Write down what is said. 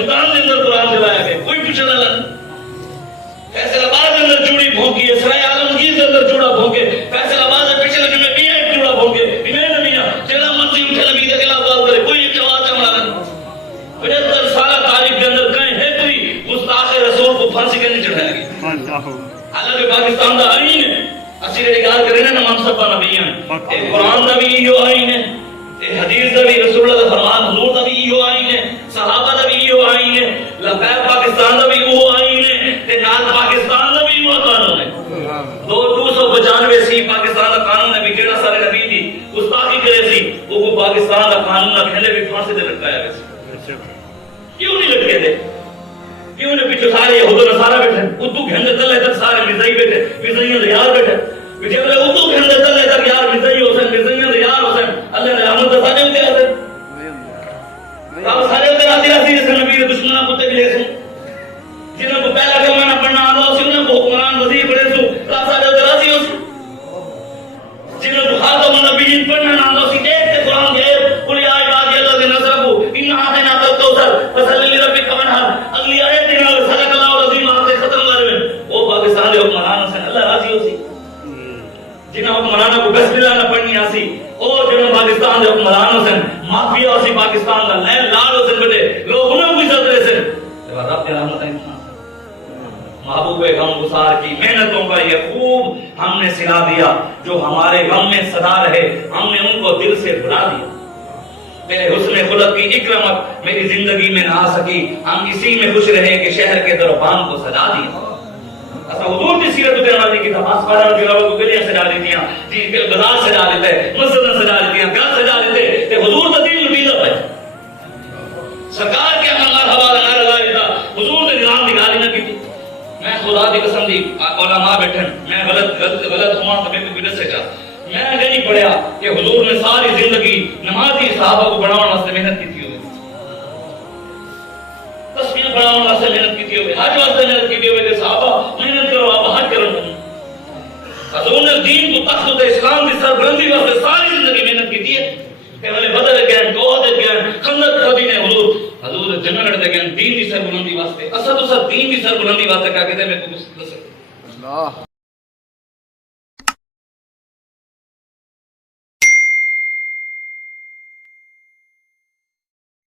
ملتان کے اندر قرآن چلایا گیا، کوئی پوچھنے والا نہیں۔ فیصل آباد کے اندر چوڑی بھونکی ہے، سرائے عالمگیر کے اندر چوڑا بھونکے، فیصل آباد سے پچھلے جمعے بھی ایک چوڑا بھونکے، انہیں نبیاں جیلا مرضی اٹھے نبی کے خلاف بات کرے، کوئی ایک جواب چمڑا نہیں۔ 75 سالہ تاریخ کے اندر کہیں ہے کوئی گستاخ رسول کو پھانسی کے نہیں چڑھائے گی۔ حالانکہ پاکستان دا آئین ہے، اسی رہے گال کریں نا منصب نبیاں، ایک قرآن دا بھی یہ آئین ہے، حدیث دا بھی رسول اللہ دا فرمان حضور دا بھی یہ آئین ہے، صحابہ دا بھی یہ آئین ہے، لقائب پاکستان دا بھی وہ آئین ہے، تے نال پاکستان دا بھی وہ قانون ہے۔ 295 سی پاکستان دا قانون ہے بھی جیڑا سارے نبی دی گستاخی کرے سی وہ کو پاکستان دا قانون نہ کھلے بھی پھانسی دے لٹکایا گیا سی۔ کیوں نہیں لٹکے دے؟ کیوں نے پیچھے سارے یہود و نصارہ بیٹھے، اردو گھنڈے تلے تک سارے مرزائی بیٹھے، مرزائیاں دے یار بیٹھے، جب اردو گھنڈے تلے تک یار مرزائی حسین، مرزائیاں دے یار حسین، اللہ نے رحمت دے سارے ہوتے آتے آپ سارے ہوتے آتے آتی جیسے نبی دے دشمنہ کتے بھی لے سوں، جنہوں کو پہلا کلمہ نہ پڑھنا آدھا سی، انہوں کو حکمران وزیر پڑھے سوں، آپ سارے ہوتے راضی ہو سوں، جنہوں کو خاتم النبیین پڑھنا نہ آدھا سی، ایک تے قرآن کے قل یا عبادی الذین اسرفوا انا اعطیناک الکوثر فصلی لربک وانحر، اگلی آیت صدق اللہ العظیم آتے ختم کر رہے ہیں۔ وہ پاکستان دے حکمران سے اللہ راضی ہو سی، جنہوں حکمرانوں کو بسم اللہ نہ پڑھنی آسی، اور جنہوں پاکستان دے حکمران سے مافیا ہوسی پاکستان دا لین لال ہو سن بیٹے لوگ انہوں کو عزت رہے سن۔ رب کے رحمت ہے محبوب غم گسار کی محنتوں کا یہ خوب ہم نے سلا دیا، جو ہمارے غم میں صدا رہے ہم نے ان کو دل سے بلا دیا۔ تیرے حسن خلق کی اکرمت میری زندگی میں نہ آ سکی، ہم اسی میں خوش رہے کہ شہر کے دربان کو سجا دیا۔ ایسا حضور کی سیرت اتنے والی کی تماس پارا جو لوگوں کو گلیاں سجا لیتی ہیں، جی بازار سجا لیتے ہیں، مسجدیں سجا لیتی ہیں، گھر سجا لیتے ہیں، تے حضور کا دین لٹیلا ہے۔ سرکار کے منگار حوالہ نہ لگا لیتا، حضور نے نظام دی گالی نہ کی تھی۔ میں خدا دی قسم دی علماء بیٹھن، میں غلط ہوا تو میں کو بدت سے کہا، میں نہیں پڑھیا کہ حضور نے ساری زندگی نمازی صحابہ کو بڑھاؤں واسطے محنت کی تھی ہوئے، تسبیح بڑھاؤں واسطے محنت کی تھی ہوئے، حج واسطے محنت کی تھی ہوئے کہ صحابہ محنت کرو آپ حج کرو۔ حضور نے دین کو تخت اسلام کی سربلندی واسطے ساری زندگی محنت کی تھی ہے کہ بھلے بدر گئے، گود گئے، خندق کھدی نے حضور جنگ لڑتے گئے دین کی سربلندی واسطے، اسد دین کی سربلندی واسطے کیا کہتے ہیں میں کو اللہ